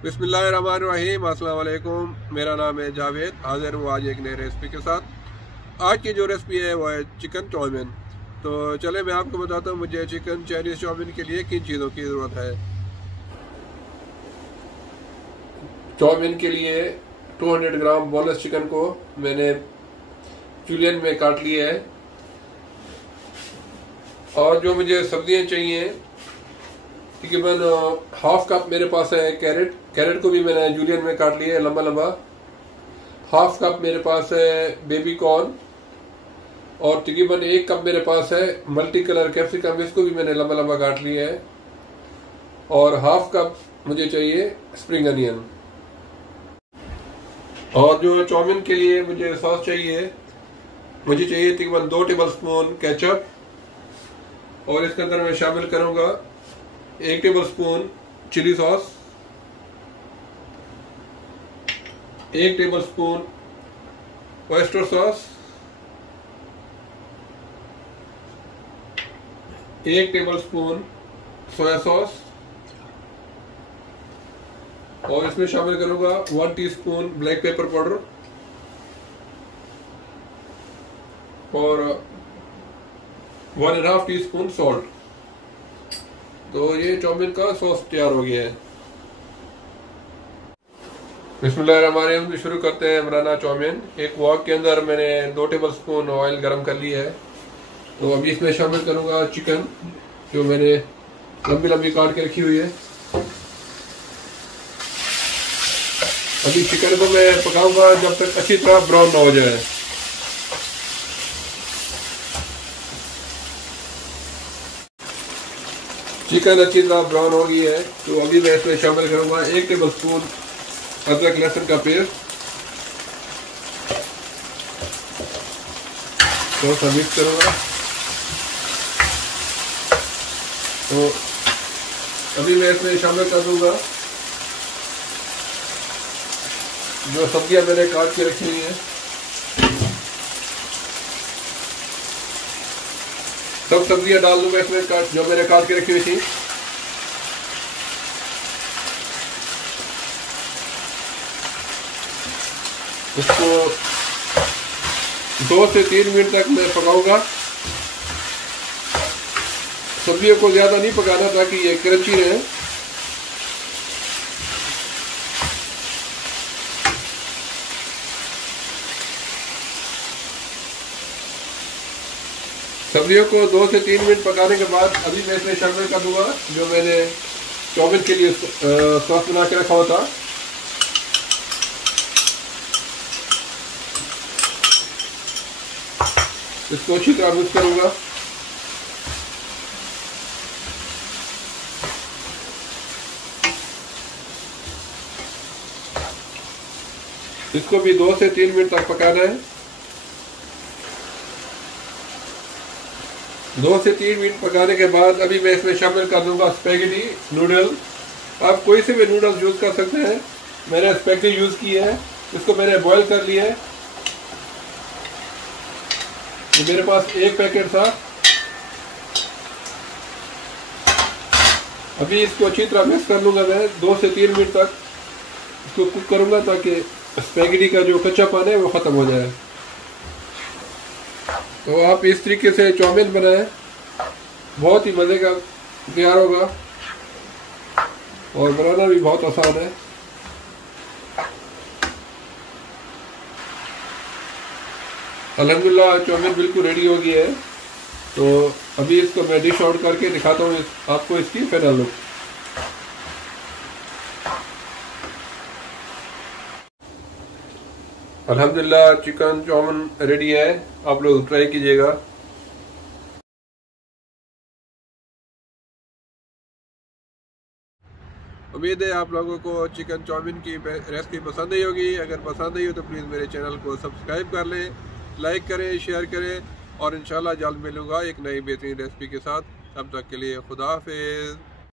बिस्मिल्लाहिर्रहमानिर्रहीम, अस्सलाम वालेकुम। मेरा नाम है जावेद। हाजिर हूँ आज एक नई रेसिपी के साथ। आज की जो रेसिपी है वो है चिकन चाउमीन। तो चले मैं आपको बताता हूँ मुझे चिकन चाइनीज़ चाउमीन के लिए किन चीज़ों की ज़रूरत है। चाउमीन के लिए 200 ग्राम बोनलेस चिकन को मैंने जूलियन में काट लिया है। और जो मुझे सब्जियाँ चाहिए तकरीबन हाफ कप मेरे पास है कैरेट को भी मैंने जूलियन में काट लिया है लंबा लंबा। हाफ कप मेरे पास है बेबी कॉर्न और तकरीबन 1 कप मेरे पास है मल्टी कलर कैप्सिकम, इसको भी मैंने लंबा लंबा काट लिया है। और हाफ कप मुझे चाहिए स्प्रिंग अनियन। और जो चाउमीन के लिए मुझे सॉस चाहिए, मुझे चाहिए तकरीबन 2 टेबल स्पून केचप। और इसके अंदर मैं शामिल करूंगा 1 tablespoon chilli sauce, 1 tablespoon oyster sauce, 1 tablespoon soya sauce और इसमें शामिल करूंगा 1 टीस्पून ब्लैक पेपर पाउडर और 1.5 टीस्पून सॉल्ट। तो ये चाउमीन का सॉस तैयार हो गया है। बिस्मिल्लाहिर्रहमानिर्रहीम, शुरू करते हैं बनाना चाउमीन। एक वॉक के अंदर मैंने 2 टेबल स्पून ऑयल गरम कर लिया है। तो अभी इसमें शामिल करूंगा चिकन जो मैंने लंबी लंबी काट के रखी हुई है। अभी चिकन को मैं पकाऊंगा जब तक अच्छी तरह ब्राउन ना हो जाए। चिकन अच्छी तरह ब्राउन हो गई है तो अभी मैं इसमें शामिल करूंगा 1 टेबल स्पून अदरक लहसुन का पेस्ट। थोड़ा सा मिक्स करूंगा। तो अभी मैं इसमें शामिल कर दूंगा जो सब्जियां मैंने काट के रखी हुई है। सब सब्जियां डाल दूंगा इसमें जो मैंने काट के रखी हुई थी। इसको 2 से 3 मिनट तक मैं पकाऊंगा। सब्जियों को ज्यादा नहीं पकाना ताकि ये क्रंची रहे। सब्जियों को 2 से 3 मिनट पकाने के बाद अभी मैं इसमें शामिल कर दूंगा जो मैंने चाउमीन के लिए सॉस बना के रखा हुआ था। इसको अच्छी तरह मिक्स करूंगा। इसको भी 2 से 3 मिनट तक पकाना है। 2 से 3 मिनट पकाने के बाद अभी मैं इसमें शामिल कर दूंगा स्पैगेटी नूडल। आप कोई से भी नूडल्स यूज कर सकते हैं। मैंने स्पैगेटी यूज की है। इसको मैंने बॉईल कर लिया है। मेरे पास 1 पैकेट था। अभी इसको अच्छी तरह मिक्स कर लूंगा। मैं 2 से 3 मिनट तक इसको कुक करूंगा ताकि स्पैगेटी का जो कच्चापन है वो खत्म हो जाए। तो आप इस तरीके से चाउमीन बनाएं, बहुत ही मजे का तैयार होगा और बनाना भी बहुत आसान है। अल्हम्दुलिल्लाह चाउमीन बिल्कुल रेडी हो गई है। तो अभी इसको मैं डिश आउट करके दिखाता हूँ आपको इसकी फाइनल लुक। अल्हम्दुलिल्लाह चिकन चाउमीन रेडी है। आप लोग ट्राई कीजिएगा। उम्मीद है आप लोगों को चिकन चाउमीन की रेसिपी पसंद आई होगी। अगर पसंद आई हो तो प्लीज़ मेरे चैनल को सब्सक्राइब कर लें, लाइक करें, शेयर करें और इंशाल्लाह जल्द मिलूंगा एक नई बेहतरीन रेसिपी के साथ। तब तक के लिए खुदा हाफिज़।